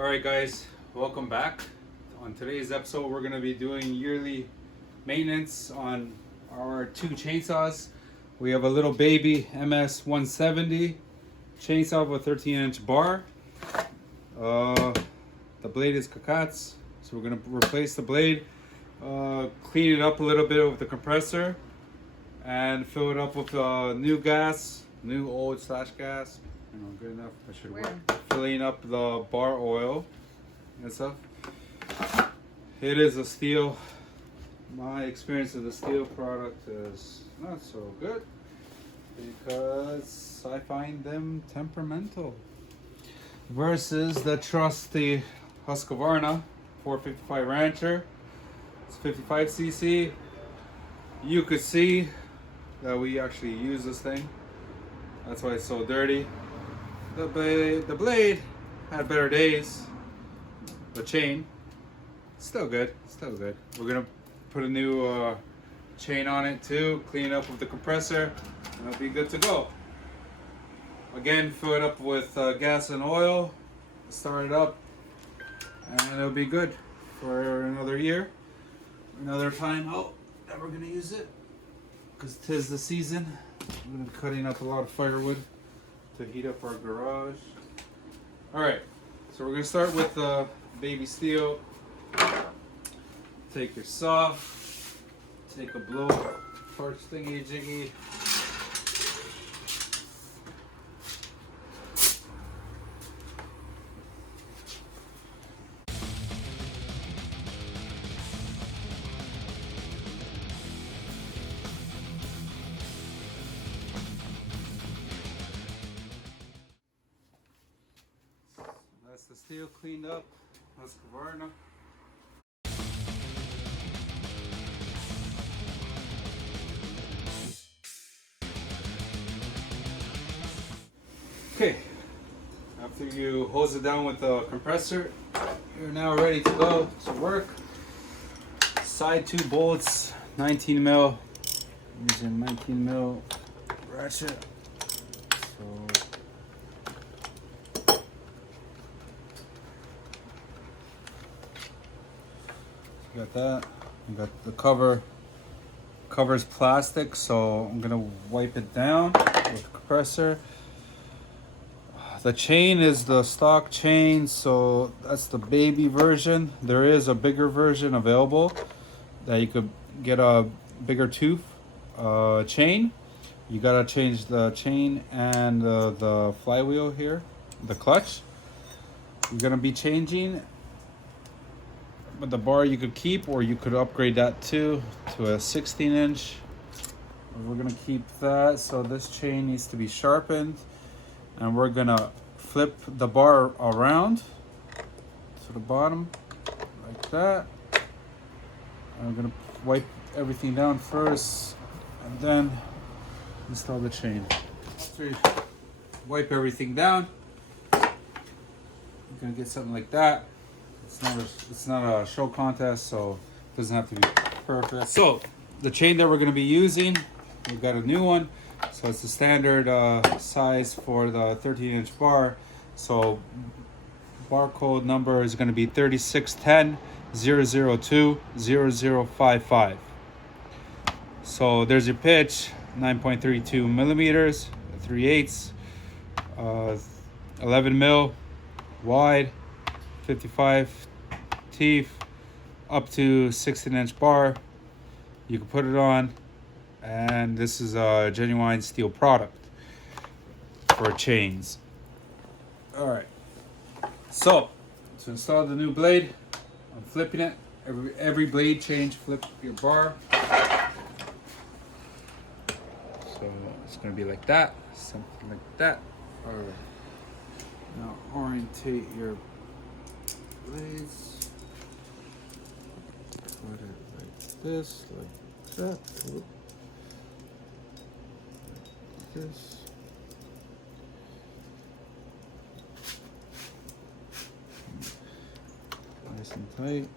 Alright guys, welcome back. On today's episode we're going to be doing yearly maintenance on our two chainsaws. We have a little baby MS170 chainsaw with a 13-inch bar. The blade is kakats, so we're going to replace the blade, clean it up a little bit with the compressor, and fill it up with new gas, new old / gas. Good enough. That should work. Filling up the bar oil and stuff. It is a Stihl. My experience of the Stihl product is not so good because I find them temperamental. Versus the trusty Husqvarna 455 Rancher. It's 55cc. You could see that we actually use this thing. That's why it's so dirty. The blade had better days. The chain, still good, still good. We're gonna put a new chain on it too, clean it up with the compressor, and it'll be good to go. Again, fill it up with gas and oil, start it up, and it'll be good for another year, another time out that we're gonna use it, because 'tis the season. I'm gonna be cutting up a lot of firewood to heat up our garage. Alright, so we're going to start with the baby Stihl. Take your saw, take a blow torch thingy jiggy. That's the Stihl cleaned up, Husqvarna. Okay, after you hose it down with the compressor, you're now ready to go to work. Side two bolts, 19 mil. Using 19 mil ratchet. So you got that. You got the cover. Cover's plastic, so I'm gonna wipe it down with the compressor. The chain is the stock chain, so that's the baby version. There is a bigger version available that you could get a bigger tooth chain. You gotta change the chain and the flywheel here, the clutch. You're gonna be changing. But the bar you could keep, or you could upgrade that too to a 16-inch. We're gonna keep that, so this chain needs to be sharpened, and we're gonna flip the bar around to the bottom like that. I'm gonna wipe everything down first, and then install the chain. After you wipe everything down, you're gonna get something like that. It's not a show contest, so it doesn't have to be perfect. So the chain that we're going to be using, we've got a new one. So it's the standard size for the 13-inch bar. So barcode number is going to be 3610 002 0055. So there's your pitch, 9.32 millimeters, 3/8, 11 mil wide. 55 teeth, up to 16-inch bar. You can put it on, and this is a genuine Stihl product for chains. All right, so to install the new blade, I'm flipping it. Every blade change, flip your bar. So it's gonna be like that, something like that. All right, now orientate your blades. Put it like this, like that. Like this. Nice and tight.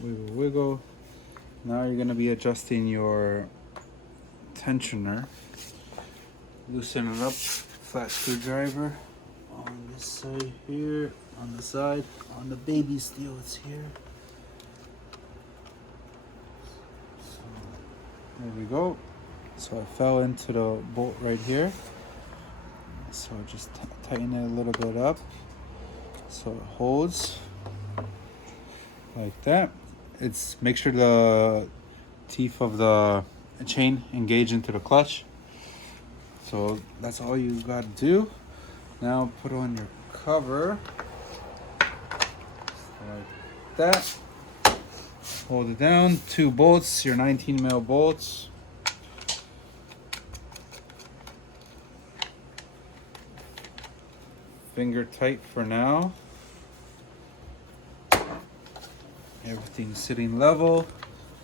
Wiggle, wiggle. Now you're going to be adjusting your tensioner. Loosen it up. Flat screwdriver. this side here, on the side, on the baby Stihl, it's here. So, there we go. So I fell into the bolt right here. So just tighten it a little bit up so it holds like that. It's make sure the teeth of the chain engage into the clutch. So that's all you gotta do. Now put on your cover like that. Hold it down. 2 bolts, your 19 mil bolts. Finger tight for now. Everything's sitting level.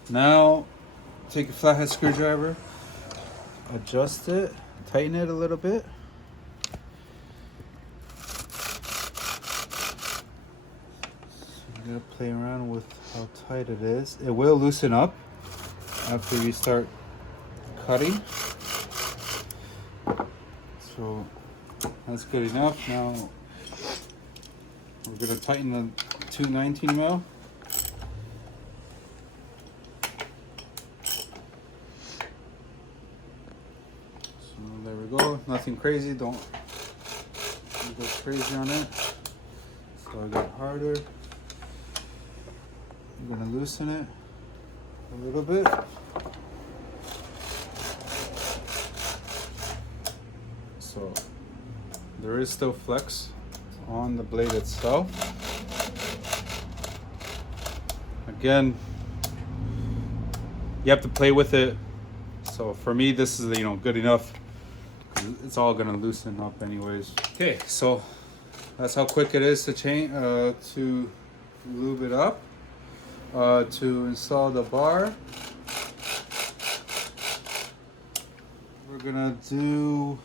Now take a flathead screwdriver, adjust it, tighten it a little bit. You gotta play around with how tight it is. It will loosen up after you start cutting. So that's good enough. Now we're gonna tighten the 219 mil. So there we go. Nothing crazy. Don't go crazy on it. So I got harder. I'm gonna loosen it a little bit. So there is still flex on the blade itself. Again, you have to play with it. So for me, this is good enough. It's all gonna loosen up anyways. Okay, so that's how quick it is to to lube it up. To install the bar, we're gonna do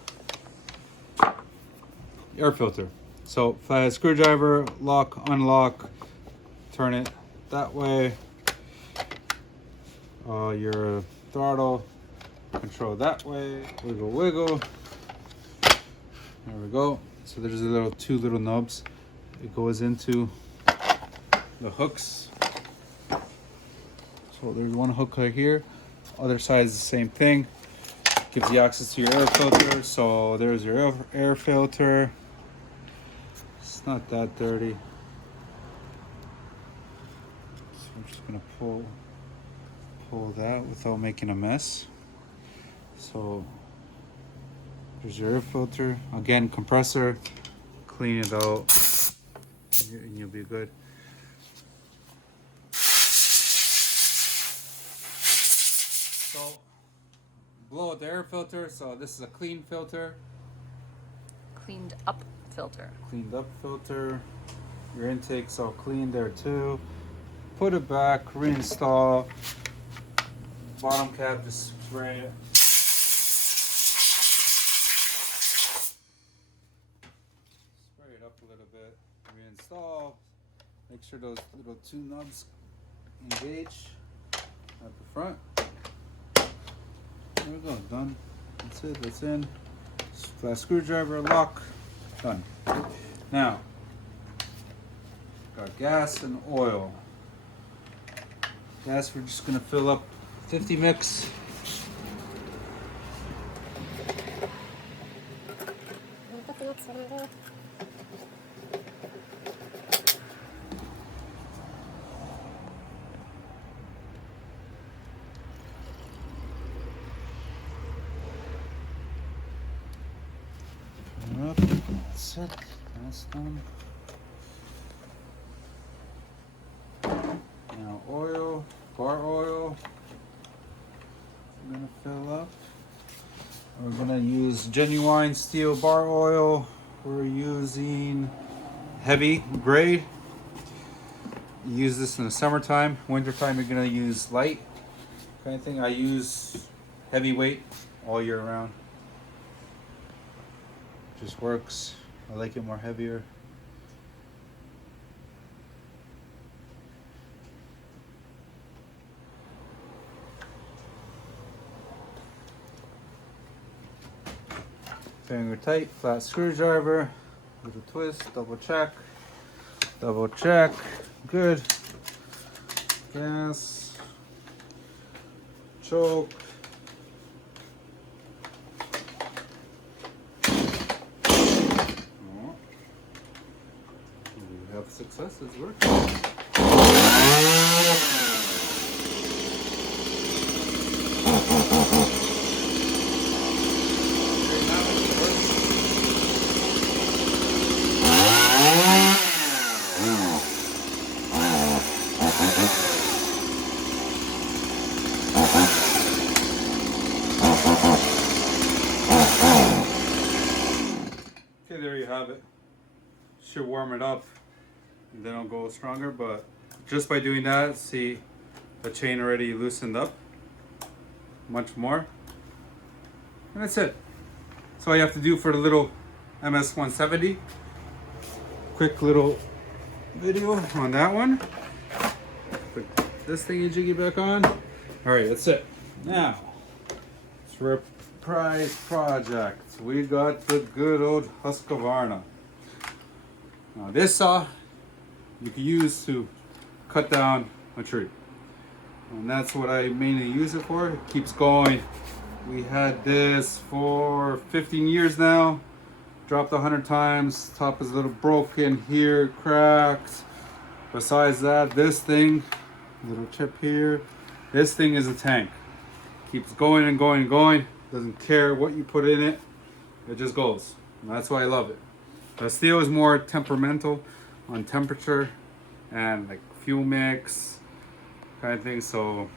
air filter. So flathead screwdriver, lock, unlock, turn it that way. Your throttle, control that way. Wiggle, wiggle. There we go. So there's two little nubs. It goes into the hooks. So there's one hook right here. Other side is the same thing. Gives you access to your air filter. So there's your air filter. It's not that dirty. So I'm just gonna pull that without making a mess. So there's your air filter. Again, compressor. Clean it out, and you'll be good. So blow out the air filter. So this is a clean filter. Cleaned up filter. Cleaned up filter. Your intake's all clean there too. Put it back, reinstall. Bottom cap, just spray it. Spray it up a little bit. Reinstall. Make sure those little 2 nubs engage at the front. There we go, done. That's it, that's in. Flat screwdriver, lock, done. Now, got gas and oil. Gas, we're just gonna fill up 50 mix. That's it. That's done. Now oil, bar oil. I'm gonna fill up. We're gonna use genuine Stihl bar oil. We're using heavy grade. You use this in the summertime. Wintertime, you're gonna use light kind of thing. I use heavyweight all year round. Just works. I like it more heavier. Finger tight, flat screwdriver. Little twist, double check. Double check. Good. Gas. Choke. Oh. We have success. It's working. Okay, there you have it. Should warm it up and then it'll go stronger, but just by doing that, see the chain already loosened up much more. And that's it. That's all you have to do for the little MS170. Quick little video on that one. Put this thingy jiggy back on. Alright, that's it. Now, it's reprise project. We got the good old Husqvarna. Now this saw you can use to cut down a tree. And that's what I mainly use it for. It keeps going. We had this for 15 years now. Dropped 100 times. Top is a little broken here, cracked. Besides that, this thing, little chip here. This thing is a tank. Keeps going and going and going. Doesn't care what you put in it. It just goes. And that's why I love it. The Stihl is more temperamental on temperature and like fuel mix kind of thing. So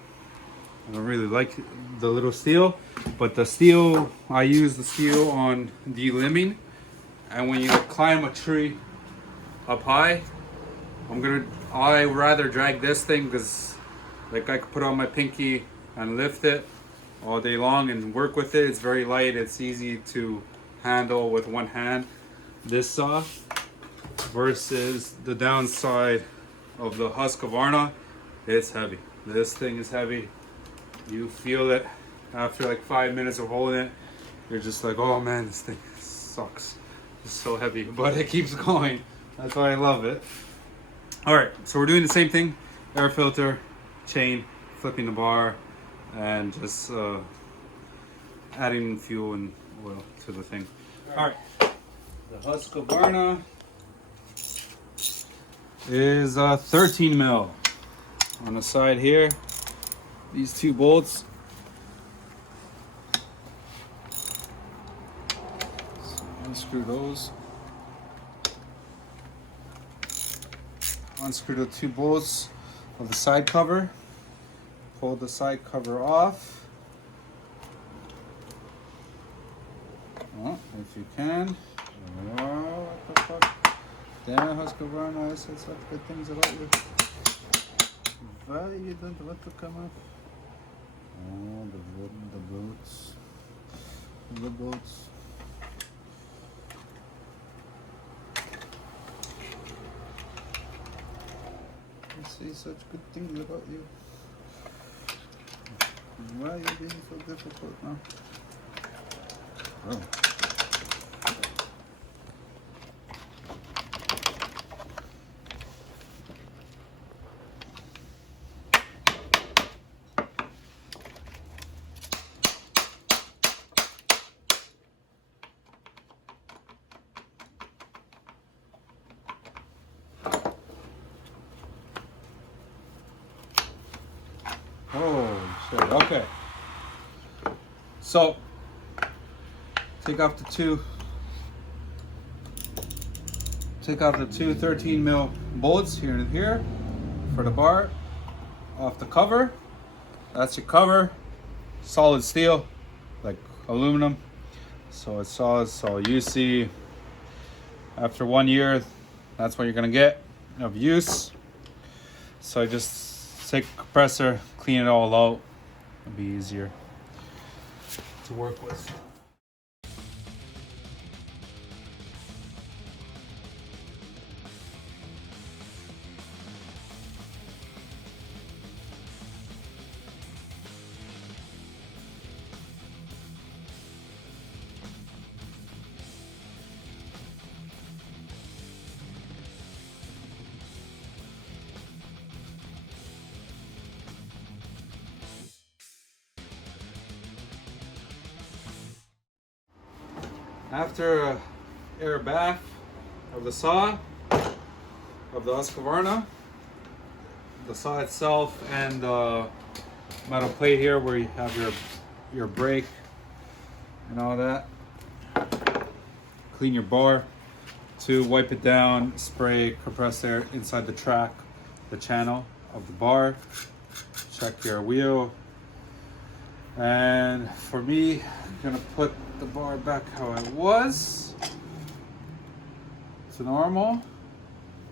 I don't really like the little Stihl, but the Stihl, I use the Stihl on delimbing. And when you climb a tree up high, I rather drag this thing because like I could put on my pinky and lift it all day long and work with it. It's very light. It's easy to handle with one hand. This saw versus the downside of the Husqvarna, it's heavy. This thing is heavy. You feel it after like 5 minutes of holding it. You're just like, oh man, this thing sucks. It's so heavy, but it keeps going. That's why I love it. All right, so we're doing the same thing. Air filter, chain, flipping the bar, and just adding fuel and oil to the thing. All right, the Husqvarna is 13 mil on the side here. These two bolts. So unscrew those. Unscrew the two bolts of the side cover. Pull the side cover off. Oh, if you can. Oh, what the fuck? Damn, Husqvarna, I said such good things about you. Why you don't want to come up? Oh, the bolts. The bolts. I say such good things about you. Why are you being so difficult now? Oh. Oh shit, okay. So take off the two 13 mil bolts here and here for the bar off the cover. That's your cover. Solid steel, like aluminum. So it's solid. So you see after 1 year, that's what you're gonna get of use. So just take a compressor, clean it all out. It'll be easier to work with. After a air bath of the saw, of the Husqvarna, the saw itself and the metal plate here where you have your brake and all that. Clean your bar. 2, wipe it down, spray compressed air inside the track, the channel of the bar. Check your wheel. And for me, I'm gonna put the bar back how it was to normal.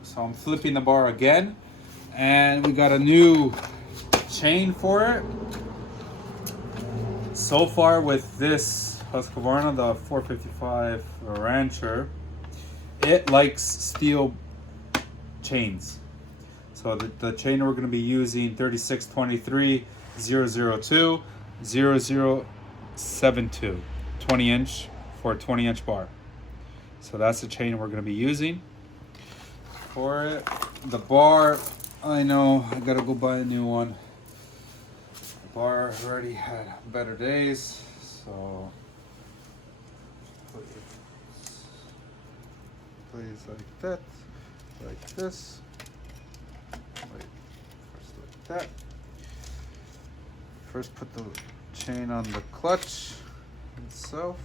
So I'm flipping the bar again, and we got a new chain for it. So far with this Husqvarna, the 455 Rancher, it likes steel chains. So the chain we're going to be using 3623 002 0072, 20 inch for a 20 inch bar. So that's the chain we're going to be using for it. The bar, I know I got to go buy a new one. The bar already had better days, so put it plays like that, like this, first like that. First put the chain on the clutch itself.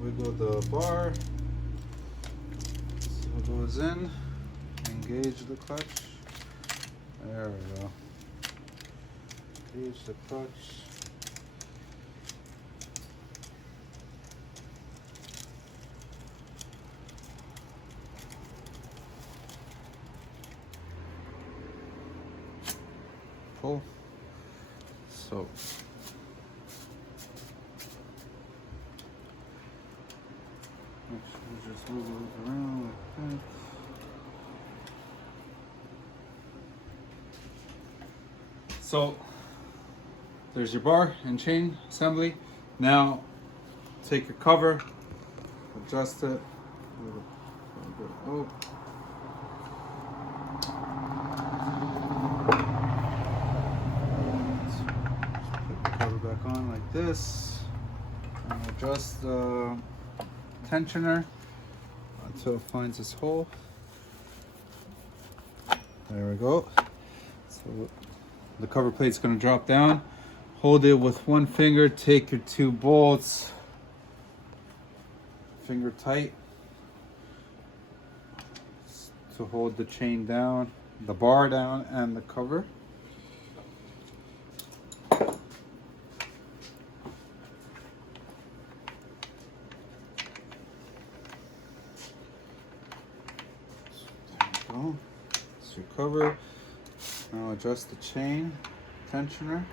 Wiggle the bar so it goes in. Engage the clutch. There we go. Engage the clutch. Pull. So just wiggle it around like that. So there's your bar and chain assembly. Now take your cover, adjust it. Oh. Put the cover back on like this, and adjust the tensioner until it finds this hole. There we go. So the cover plate's going to drop down. Hold it with one finger. Take your 2 bolts, finger tight, to hold the chain down, the bar down, and the cover. There we go. That's your cover. Now adjust the chain tensioner.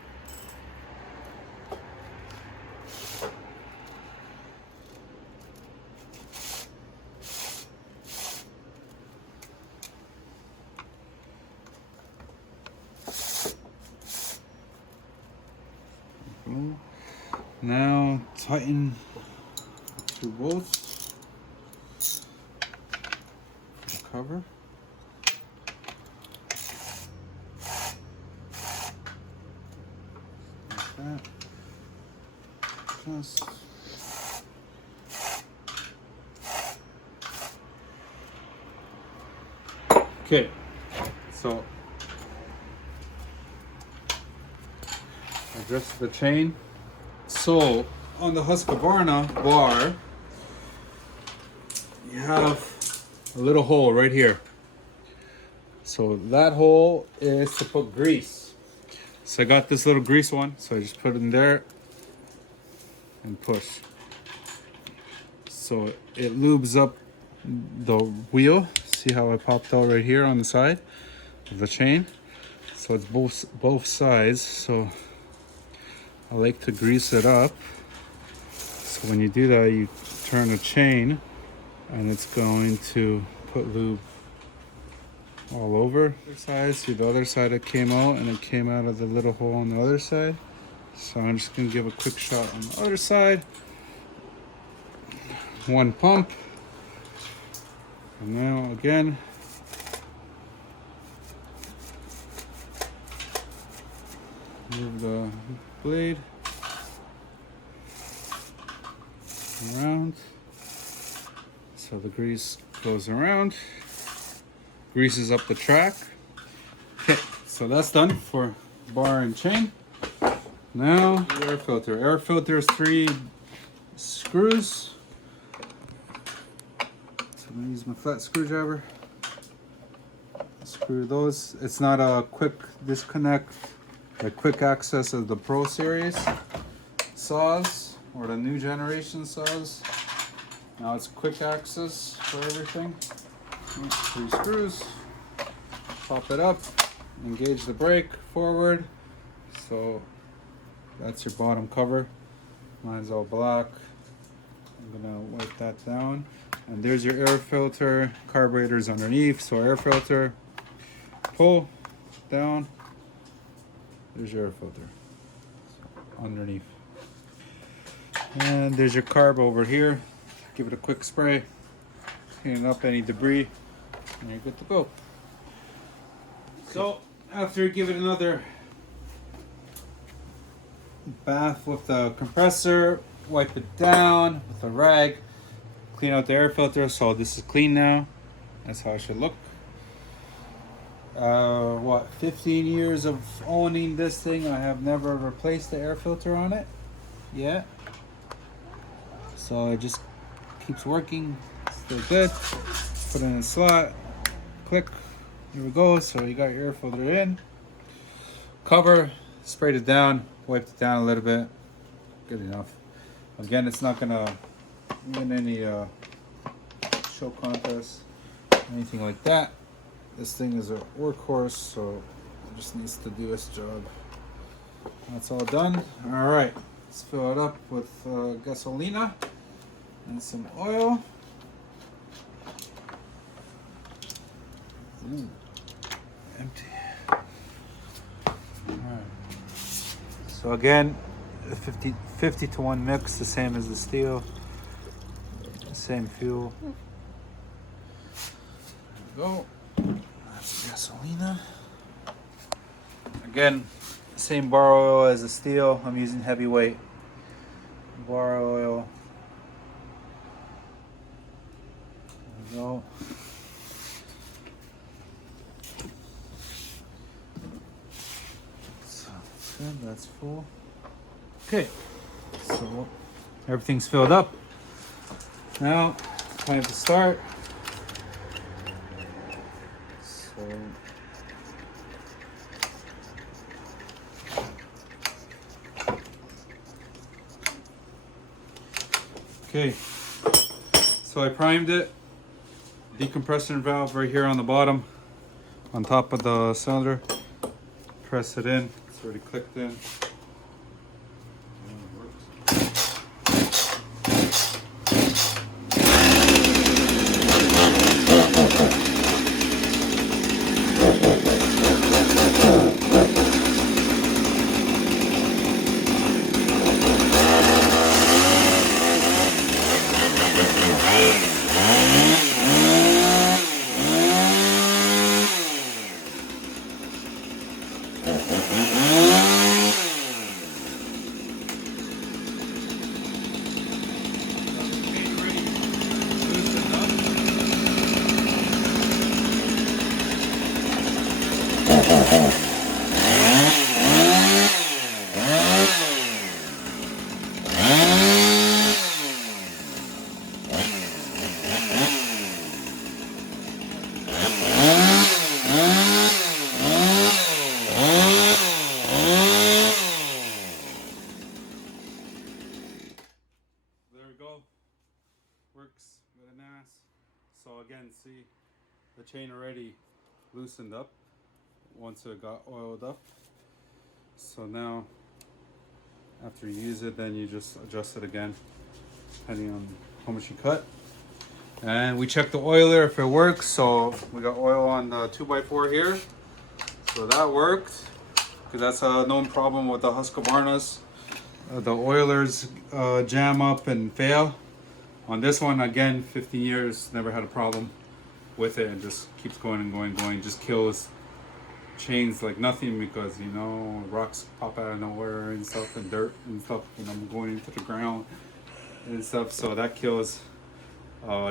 Now tighten the 2 bolts for the cover. Like that. Just okay. So adjust the chain. So on the Husqvarna bar, you have a little hole right here. So that hole is to put grease. So I got this little grease one, so I just put it in there and push. So it lubes up the wheel. See how I popped out right here on the side of the chain? So it's both sides. So I like to grease it up. So when you do that, you turn the chain and it's going to put lube all over the side. See the other side it came out, and it came out of the little hole on the other side. So I'm just gonna give a quick shot on the other side. 1 pump. And now again. Move the blade. around. So the grease goes around, greases up the track. Okay, so that's done for bar and chain. Now the air filter. Air filter is 3 screws. So I'm gonna use my flat screwdriver. Screw those. It's not a quick disconnect, a quick access of the Pro Series saws or the new generation saws. Now it's quick access for everything. 3 screws. Pop it up. Engage the brake forward. So that's your bottom cover. Mine's all black. I'm gonna wipe that down. And there's your air filter. Carburetor's underneath. So air filter. Pull down. There's your air filter. So underneath. And there's your carb over here. Give it a quick spray. Clean up any debris. And you're good to go. So after you give it another bath with the compressor, wipe it down with a rag, clean out the air filter. So this is clean now. That's how it should look. 15 years of owning this thing, I have never replaced the air filter on it yet. So it just keeps working. Still good. Put it in a slot. Click. Here we go. So you got your air filter in. Cover. Sprayed it down. Wiped it down a little bit. Good enough. Again, it's not gonna win any show contests, anything like that. This thing is a workhorse, so it just needs to do its job. That's all done. All right, let's fill it up with gasolina and some oil. Ooh, empty. All right. So again, a 50 to 1 mix, the same as the Stihl. Same fuel. There we go. That's gasolina. Again, same bar oil as the Stihl. I'm using heavyweight bar oil. There we go. So that's good. That's full. Okay. So everything's filled up. Now, time to start. Okay, so I primed it. Decompression valve right here on the bottom, on top of the cylinder. Press it in. It's already clicked in. Works with an ass. So again, see, the chain already loosened up once it got oiled up. So now after you use it, then you just adjust it again depending on how much you cut. And we check the oiler if it works. So we got oil on the 2x4 here, so that worked, because that's a known problem with the Husqvarnas. The oilers jam up and fail. On this one, again, 15 years, never had a problem with it, and just keeps going and going and going. Just kills chains like nothing, because, you know, rocks pop out of nowhere and stuff, and dirt and stuff, going into the ground. and stuff, so that kills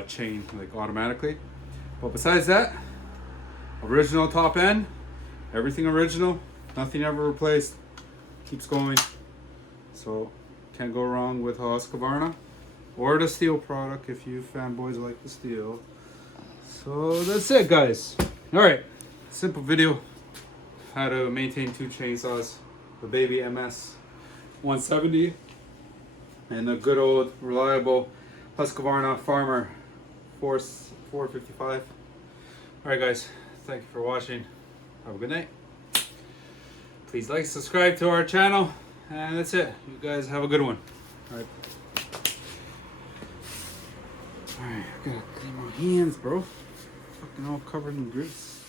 chain like automatically. But besides that, original top end, everything original, nothing ever replaced, keeps going. So can't go wrong with Husqvarna or the Stihl product if you fanboys like the Stihl. So that's it, guys. All right, simple video how to maintain 2 chainsaws, the baby MS170 and the good old reliable Husqvarna Farmer 455. All right, guys, thank you for watching. Have a good night. Please like, subscribe to our channel, and that's it. You guys have a good one. All right. All right, I gotta clean my hands, bro. Fucking all covered in grease.